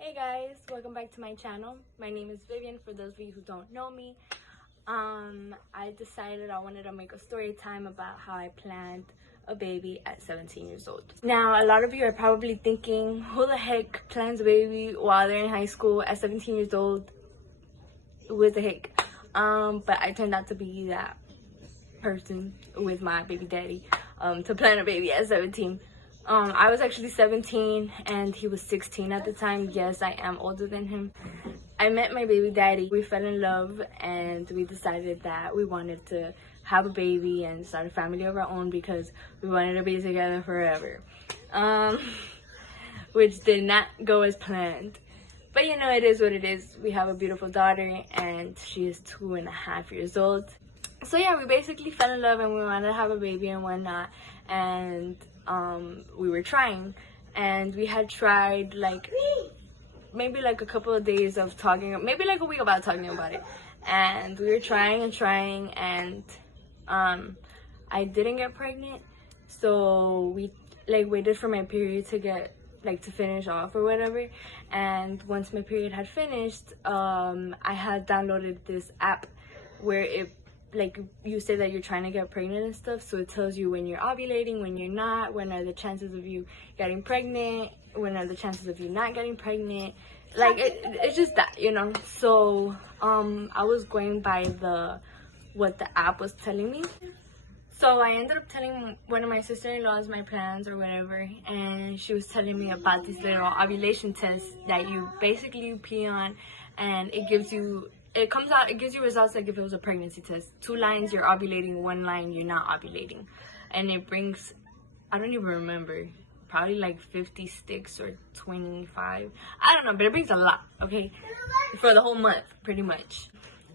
Hey guys, welcome back to my channel. My name is Vivian, for those of you who don't know me. I decided I wanted to make a story time about how I planned a baby at 17 years old. Now, a lot of you are probably thinking, who the heck plans a baby while they're in high school at 17 years old? Who the heck? But I turned out to be that person with my baby daddy to plan a baby at 17. I was actually 17 and he was 16 at the time. Yes, I am older than him. I met my baby daddy. We fell in love and we decided that we wanted to have a baby and start a family of our own because we wanted to be together forever. Which did not go as planned. But you know, it is what it is. We have a beautiful daughter and she is 2.5 years old. So yeah, we basically fell in love and we wanted to have a baby and whatnot. And we were trying, and we had tried like maybe like a couple of days of talking, maybe like a week about talking about it, and we were trying and I didn't get pregnant, so we like waited for my period to get like to finish off or whatever. And once my period had finished, I had downloaded this app where it like you say that you're trying to get pregnant and stuff, so it tells you when you're ovulating, when you're not, when are the chances of you getting pregnant, when are the chances of you not getting pregnant, like it's just that, you know. So I was going by what the app was telling me. So I ended up telling one of my sister-in-laws my plans or whatever, and she was telling me about this little ovulation test that you basically pee on, and it gives you results like if it was a pregnancy test. 2 lines you're ovulating, 1 line you're not ovulating, and it brings, I don't even remember, probably like 50 sticks or 25, I don't know, but it brings a lot, okay, for the whole month pretty much.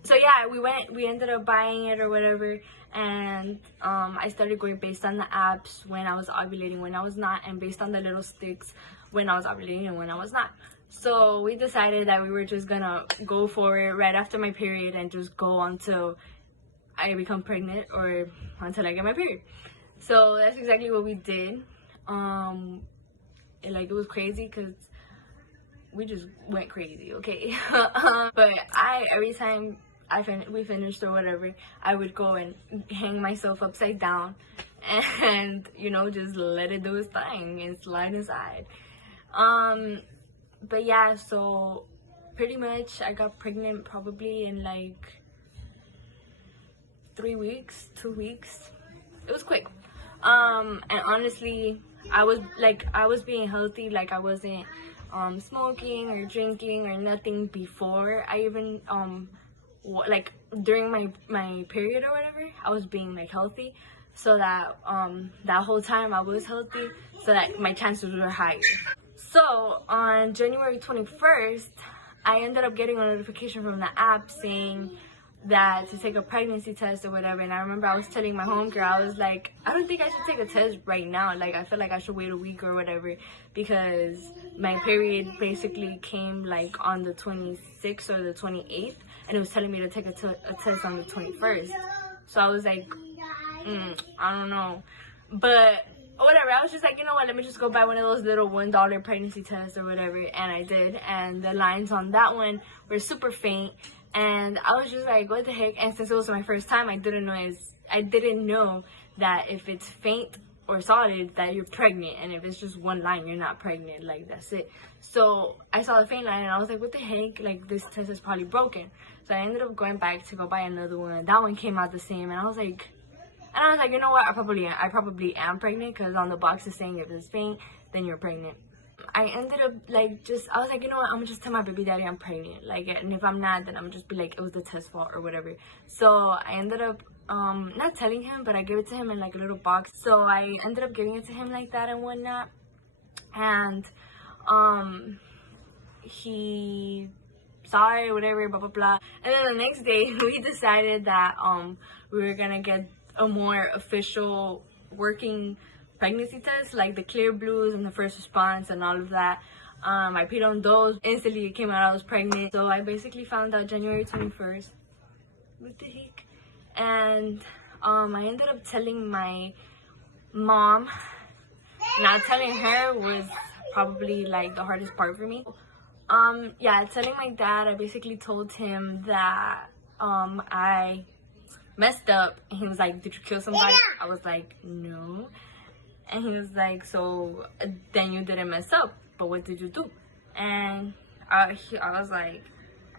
So yeah, we ended up buying it or whatever, and I started going based on the apps when I was ovulating, when I was not, and based on the little sticks when I was ovulating and when I was not. So we decided that we were just gonna go for it right after my period and just go until I become pregnant or until I get my period. So that's exactly what we did. It was crazy because we just went crazy, okay? But every time we finished or whatever, I would go and hang myself upside down and, you know, just let it do its thing and slide inside. But yeah, so pretty much I got pregnant probably in like 3 weeks, 2 weeks. It was quick. And honestly, I was being healthy, like I wasn't smoking or drinking or nothing before I even like during my period or whatever. I was being like healthy, so that that whole time I was healthy, so that my chances were higher. So on January 21st, I ended up getting a notification from the app saying that to take a pregnancy test or whatever. And I remember I was telling my homegirl, I was like, I don't think I should take a test right now. Like, I feel like I should wait a week or whatever, because my period basically came like on the 26th or the 28th, and it was telling me to take a test on the 21st. So I was like, I don't know. But whatever, I was just like, you know what, let me just go buy one of those little $1 pregnancy tests or whatever. And I did, and the lines on that one were super faint, and I was just like, what the heck. And since it was my first time, I didn't know that if it's faint or solid that you're pregnant, and if it's just 1 line you're not pregnant, like that's it. So I saw the faint line and I was like, what the heck, like this test is probably broken. So I ended up going back to go buy another one. That one came out the same, and I was like, you know what, I probably am pregnant, because on the box is saying if it's faint, then you're pregnant. I ended up I was like, you know what, I'm gonna just tell my baby daddy I'm pregnant, like, and if I'm not, then I'm gonna just be like, it was the test fault or whatever. So I ended up not telling him, but I gave it to him in like a little box. So I ended up giving it to him like that and whatnot, and he saw it or whatever, blah blah blah. And then the next day we decided that we were gonna get a more official working pregnancy test, like the Clear Blues and the First Response and all of that. I peed on those. Instantly it came out I was pregnant. So I basically found out January 21st. What the heck? And I ended up telling my mom. Not telling her was probably like the hardest part for me. Yeah, telling my dad, I basically told him that I messed up, and he was like, did you kill somebody? I was like, no. And he was like, so then you didn't mess up, but what did you do? And I was like,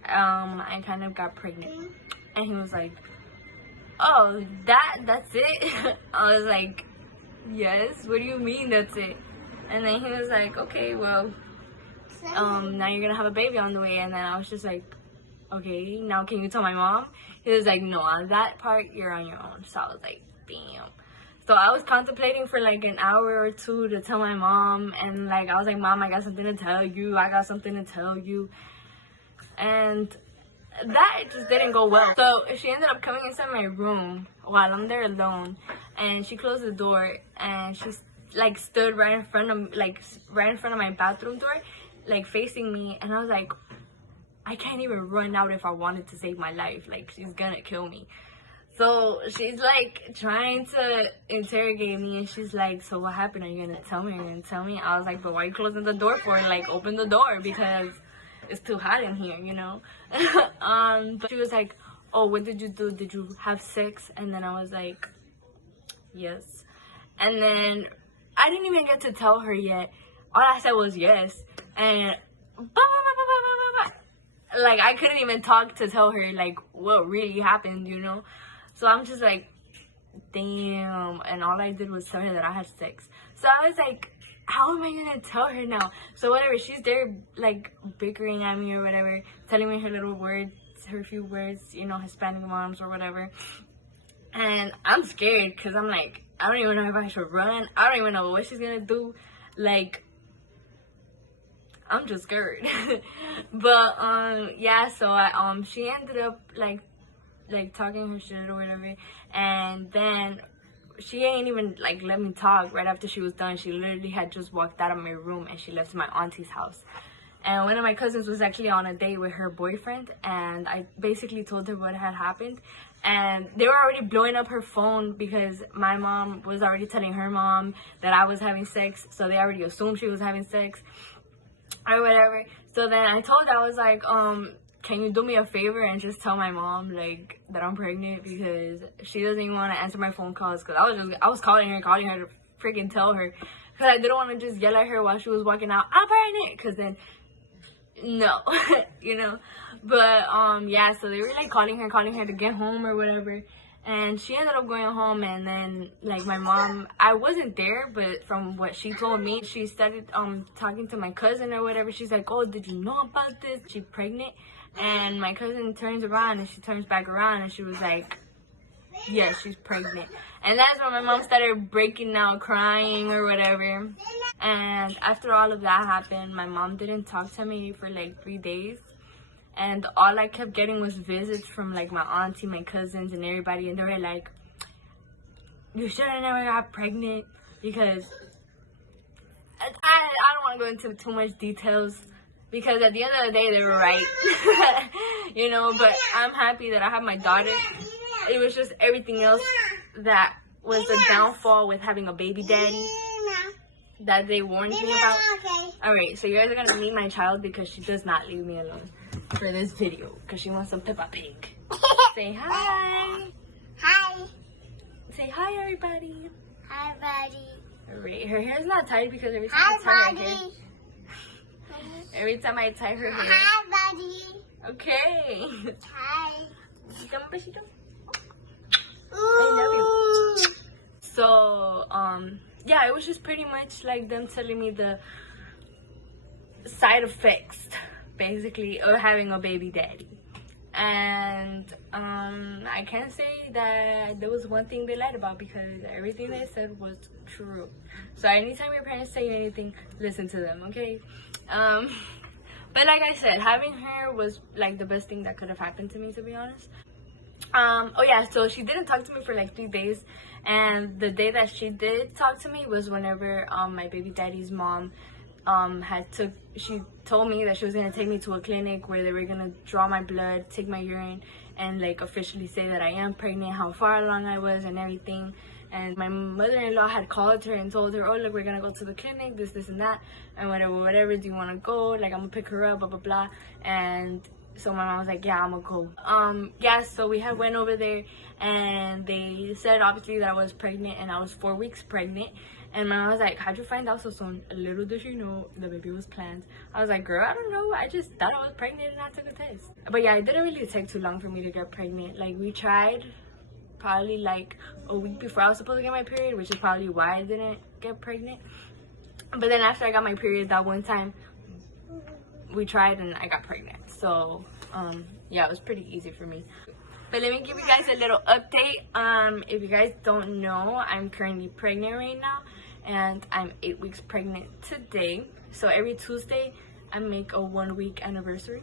I kind of got pregnant. And he was like, oh, that's it? I was like, yes, what do you mean that's it? And then he was like, okay, well, now you're gonna have a baby on the way. And then I was just like, okay, now can you tell my mom? He was like, no, on that part you're on your own. So I was like, damn. So I was contemplating for like an hour or two to tell my mom, and like I was like, Mom, I got something to tell you. I got something to tell you. And that just didn't go well. So she ended up coming inside my room while I'm there alone, and she closed the door, and she like stood right in front of my bathroom door, like facing me. And I was like, I can't even run out if I wanted to save my life. Like, she's gonna kill me. So she's like trying to interrogate me, and she's like, so what happened? Are you gonna tell me? Are you gonna tell me? I was like, but why are you closing the door for? Like, open the door, because it's too hot in here, you know? But she was like, oh, what did you do? Did you have sex? And then I was like, yes. And then I didn't even get to tell her yet. All I said was yes. And like, I couldn't even talk to tell her like what really happened, you know? So I'm just like, damn. And all I did was tell her that I had sex. So I was like, how am I gonna tell her now? So whatever, she's there like bickering at me or whatever, telling me her little words, her few words, you know, Hispanic moms or whatever. And I'm scared, because I'm like, I don't even know if I should run. I don't even know what she's gonna do. Like, I'm just scared. But yeah, so she ended up like talking her shit or whatever, and then she ain't even like let me talk. Right after she was done, she literally had just walked out of my room, and she left to my auntie's house. And one of my cousins was actually on a date with her boyfriend, and I basically told her what had happened. And they were already blowing up her phone, because my mom was already telling her mom that I was having sex, so they already assumed she was having sex or whatever. So then I told her, I was like, can you do me a favor and just tell my mom like that I'm pregnant, because she doesn't even want to answer my phone calls. Because I was calling her to freaking tell her, because I didn't want to just yell at her while she was walking out, I'm pregnant, because then no. You know. But yeah, so they were like calling her to get home or whatever. And she ended up going home, and then like my mom, I wasn't there, but from what she told me, she started talking to my cousin or whatever. She's like, oh, did you know about this? She's pregnant. And my cousin turns around, and she turns back around, and she was like, yes, she's pregnant. And that's when my mom started breaking out crying or whatever. And after all of that happened, my mom didn't talk to me for like 3 days. And all I kept getting was visits from like my auntie, my cousins, and everybody. And they were like, you should have never got pregnant, because I don't want to go into too much details, because at the end of the day, they were right. You know, but I'm happy that I have my daughter. It was just everything else that was the downfall with having a baby daddy that they warned me about. Alright, so you guys are going to meet my child, because she does not leave me alone for this video, because she wants some Peppa Pig. Say hi. Hi. Say hi, everybody. Hi, buddy. Alright, her hair's not tied, because every time Hi, I tie her buddy. hair, every time I tie her hair. Hi, buddy. Okay. Hi. Dame un besito. Ooh. I love you. So, yeah, it was just pretty much like them telling me the side effects, basically, of having a baby daddy. And I can't say that there was one thing they lied about, because everything they said was true. So anytime your parents say anything, listen to them, okay? But like I said, having her was like the best thing that could have happened to me, to be honest. Oh yeah, so she didn't talk to me for like 3 days, and the day that she did talk to me was whenever my baby daddy's mom she told me that she was gonna take me to a clinic where they were gonna draw my blood, take my urine, and like officially say that I am pregnant, how far along I was, and everything. and my mother-in-law had called her and told her, oh look, we're gonna go to the clinic, this and that, and whatever, do you want to go, like I'm gonna pick her up, blah blah blah. And so my mom was like, yeah, I'm gonna go. Yeah, so we had went over there, and they said obviously that I was pregnant, and I was 4 weeks pregnant. And my mom was like, how'd you find out so soon? Little did she know the baby was planned. I was like, girl, I don't know, I just thought I was pregnant and I took a test. But yeah, it didn't really take too long for me to get pregnant. Like, we tried probably like a week before I was supposed to get my period, which is probably why I didn't get pregnant. But then after I got my period that one time, we tried and I got pregnant. So yeah, it was pretty easy for me. But let me give you guys a little update. If you guys don't know, I'm currently pregnant right now, and I'm 8 weeks pregnant today. So every Tuesday I make a 1 week anniversary.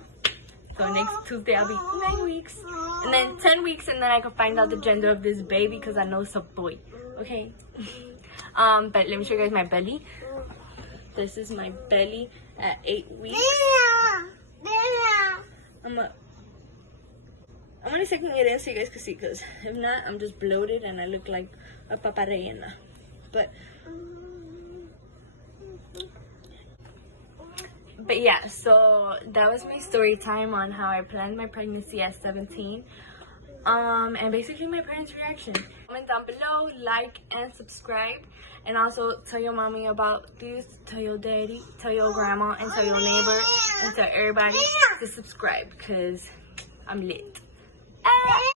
So next Tuesday I'll be 9 weeks, and then 10 weeks, and then I can find out the gender of this baby, because I know it's a boy. Okay. But let me show you guys my belly. This is my belly at 8 weeks. I'm gonna second it in so you guys can see, because if not, I'm just bloated and I look like a papa rellena. But yeah, so that was my story time on how I planned my pregnancy at 17. And basically my parents' reaction. Comment down below, like and subscribe, and also tell your mommy about this, tell your daddy, tell your grandma, and tell your neighbor, and tell everybody to subscribe, because I'm lit.